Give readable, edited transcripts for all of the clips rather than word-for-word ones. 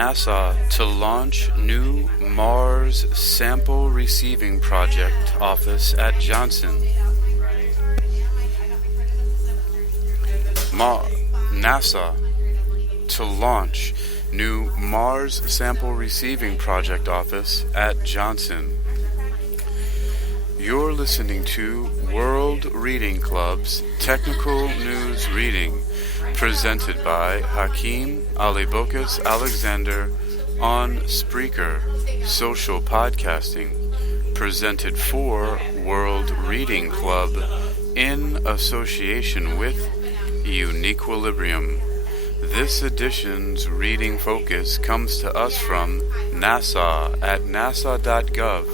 NASA to launch new Mars sample receiving project office at Johnson. NASA to launch new Mars sample receiving project office at Johnson. You're listening to World Reading Club's Technical News Reading, presented by Hakeem-Ali-Bocas-Alexander on Spreaker, social podcasting, presented for World Reading Club in association with UniquilibriuM. This edition's reading focus comes to us from NASA at nasa.gov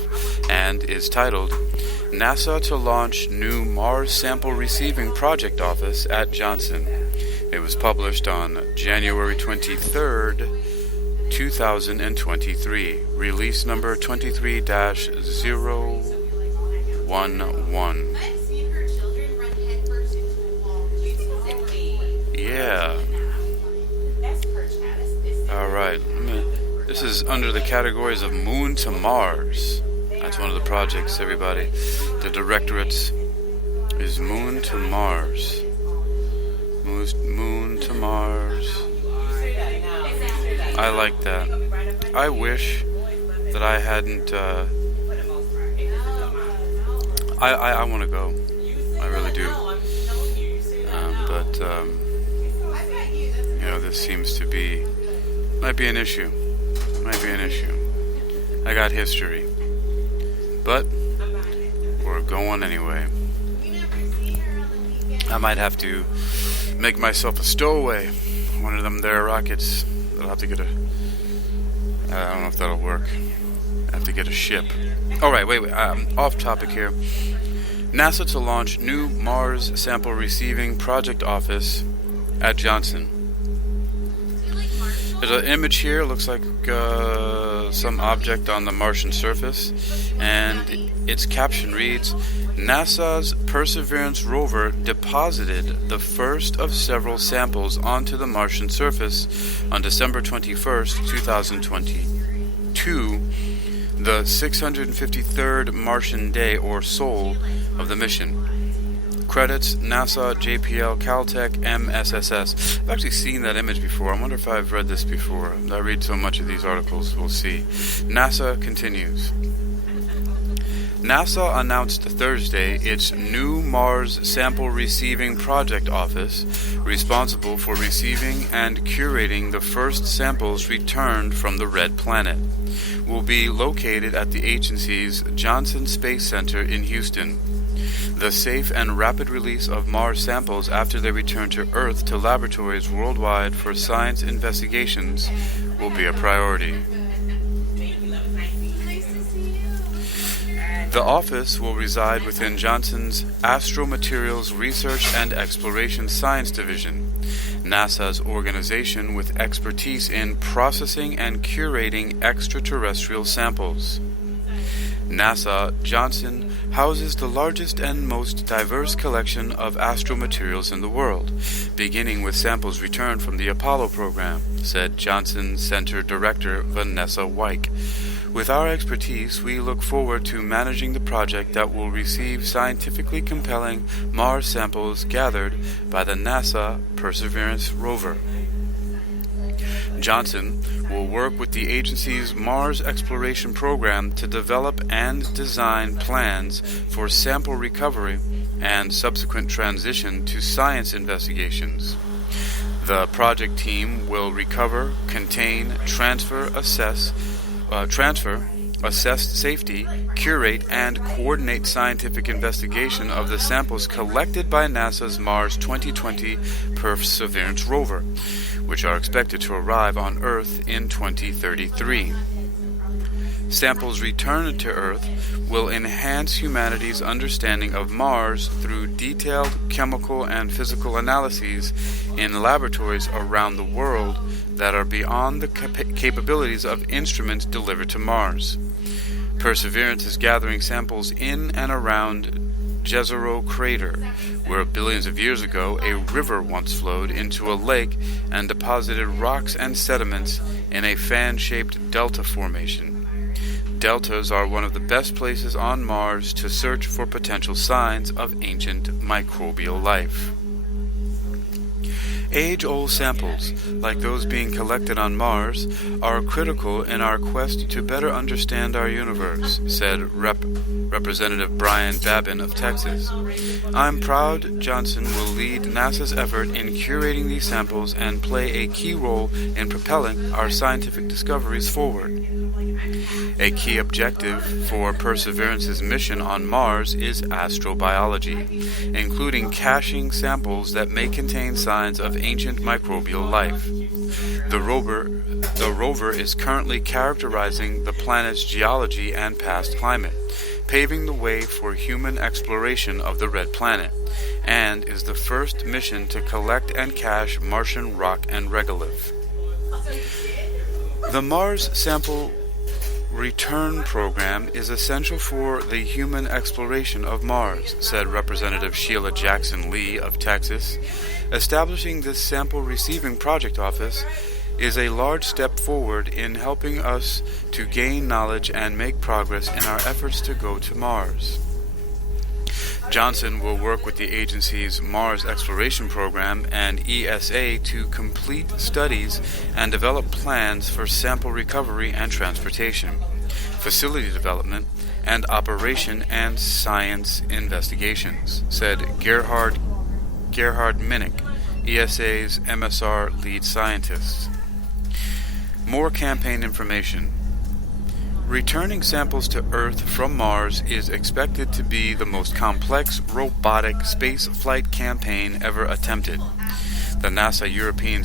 and is titled NASA to launch new Mars sample receiving project office at Johnson. It was published on January 23rd, 2023, release number 23-011. Yeah. Alright, this is under the categories of Moon to Mars. That's one of the projects, everybody. The directorate is Moon to Mars. Moon to Mars. I like that. I wish that I hadn't... I want to go. I really do. But this seems to be... Might be an issue. I got history. But we're going anyway. I might have to make myself a stowaway. One of them there rockets. I'll have to get I don't know if that'll work. I have to get a ship. Alright, wait. Off topic here. NASA to launch new Mars sample receiving project office at Johnson. There's an image here, looks like some object on the Martian surface, and its caption reads, NASA's Perseverance rover deposited the first of several samples onto the Martian surface on December 21st, 2022, the 653rd Martian day or SOL of the mission. Credits NASA, JPL-Caltech, MSSS. I've actually seen that image before. I wonder if I've read this before. I read so much of these articles. We'll see. NASA continues. NASA announced Thursday its new Mars sample receiving project office, responsible for receiving and curating the first samples returned from the Red Planet, will be located at the agency's Johnson Space Center in Houston. The safe and rapid release of Mars samples after they return to Earth to laboratories worldwide for science investigations will be a priority. The office will reside within Johnson's Astromaterials Research and Exploration Science Division, NASA's organization with expertise in processing and curating extraterrestrial samples. NASA Johnson houses the largest and most diverse collection of astromaterials in the world, beginning with samples returned from the Apollo program, said Johnson Center Director Vanessa Wyke. With our expertise, we look forward to managing the project that will receive scientifically compelling Mars samples gathered by the NASA Perseverance rover. Johnson will work with the agency's Mars exploration program to develop and design plans for sample recovery and subsequent transition to science investigations. The project team will recover, contain, assess safety, curate, and coordinate scientific investigation of the samples collected by NASA's Mars 2020 Perseverance rover, which are expected to arrive on Earth in 2033. Samples returned to Earth will enhance humanity's understanding of Mars through detailed chemical and physical analyses in laboratories around the world that are beyond the capabilities of instruments delivered to Mars. Perseverance is gathering samples in and around Jezero crater, where billions of years ago a river once flowed into a lake and deposited rocks and sediments in a fan-shaped delta formation. Deltas are one of the best places on Mars to search for potential signs of ancient microbial life. Age-old samples, like those being collected on Mars, are critical in our quest to better understand our universe, said Representative Brian Babin of Texas. I'm proud Johnson will lead NASA's effort in curating these samples and play a key role in propelling our scientific discoveries forward. A key objective for Perseverance's mission on Mars is astrobiology, including caching samples that may contain signs of ancient microbial life. The rover is currently characterizing the planet's geology and past climate, paving the way for human exploration of the red planet, and is the first mission to collect and cache Martian rock and regolith. The Mars Sample Return Program is essential for the human exploration of Mars, said Representative Sheila Jackson Lee of Texas. Establishing this sample receiving project office is a large step forward in helping us to gain knowledge and make progress in our efforts to go to Mars. Johnson will work with the agency's Mars Exploration Program and ESA to complete studies and develop plans for sample recovery and transportation, facility development, and operation and science investigations, said Gerhard Minnick, ESA's MSR lead scientist. More campaign information. Returning samples to Earth from Mars is expected to be the most complex robotic space flight campaign ever attempted. The NASA European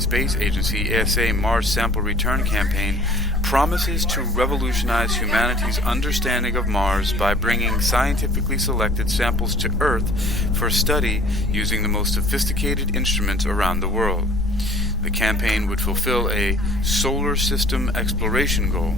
Space Agency ESA Mars Sample Return Campaign promises to revolutionize humanity's understanding of Mars by bringing scientifically selected samples to Earth for study using the most sophisticated instruments around the world. The campaign would fulfill a solar system exploration goal,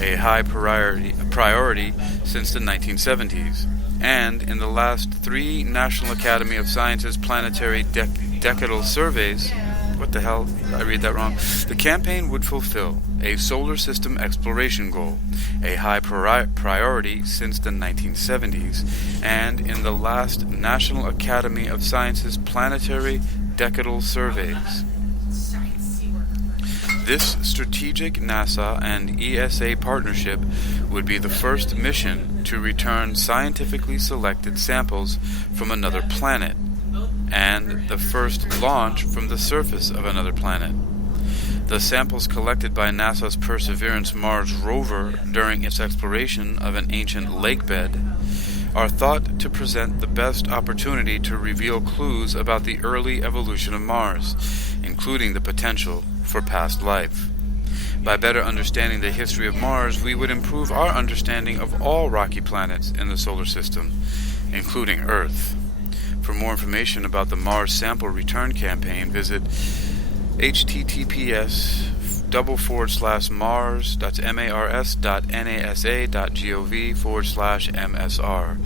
a high priority since the 1970s, and in the last 3 National Academy of Sciences planetary decadal surveys, the campaign would fulfill a solar system exploration goal, a high priority since the 1970s, and in the last National Academy of Sciences planetary decadal surveys. This strategic NASA and ESA partnership would be the first mission to return scientifically selected samples from another planet, and the first launch from the surface of another planet. The samples collected by NASA's Perseverance Mars rover during its exploration of an ancient lake bed are thought to present the best opportunity to reveal clues about the early evolution of Mars, including the potential for past life. By better understanding the history of Mars, we would improve our understanding of all rocky planets in the solar system, including Earth. For more information about the Mars Sample Return Campaign, visit https://mars.nasa.gov/MSR.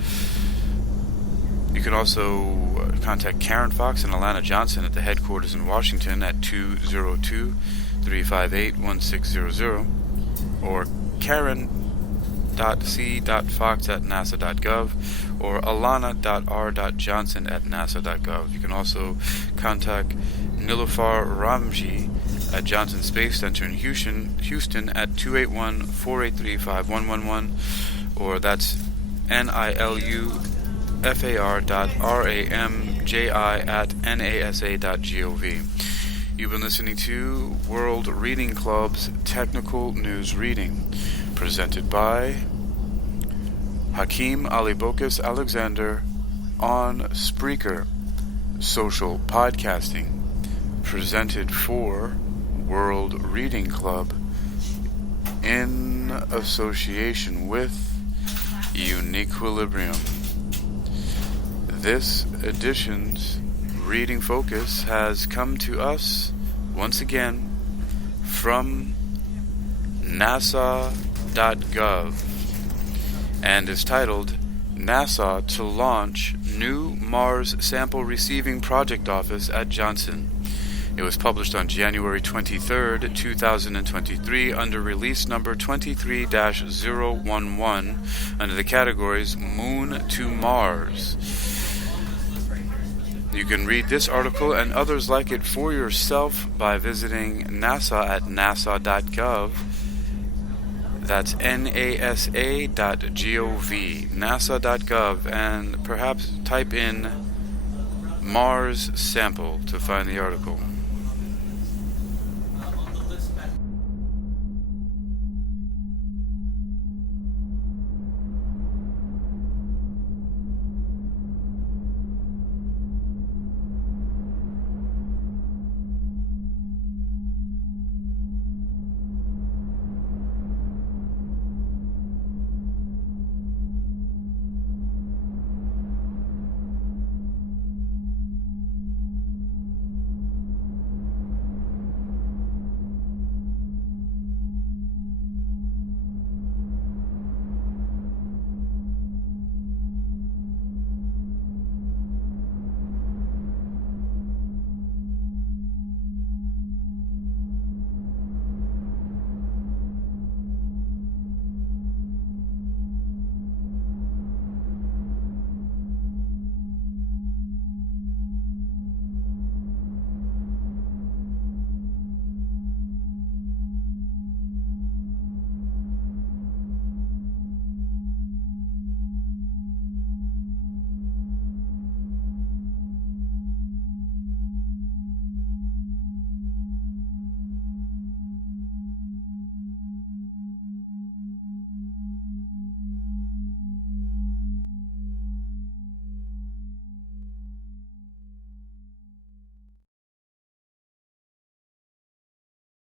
You can also contact Karen Fox and Alana Johnson at the headquarters in Washington at 202-358-1600 or karen.c.fox@nasa.gov or alana.r.johnson@nasa.gov. You can also contact Nilufar Ramji at Johnson Space Center in Houston at 281-483-5111, or that's nilufar.ramji@nasa.gov. You've been listening to World Reading Club's Technical News Reading, presented by Hakeem-Ali-Bocas-Alexander on Spreaker, social podcasting, presented for World Reading Club in association with UniquilibriuM. This edition's reading focus has come to us once again from NASA.gov and is titled NASA to launch new Mars Sample Receiving Project Office at Johnson. It was published on January 23, 2023 under release number 23-011 under the categories Moon to Mars. You can read this article and others like it for yourself by visiting NASA at nasa.gov. That's nasa.gov, nasa.gov, and perhaps type in Mars sample to find the article.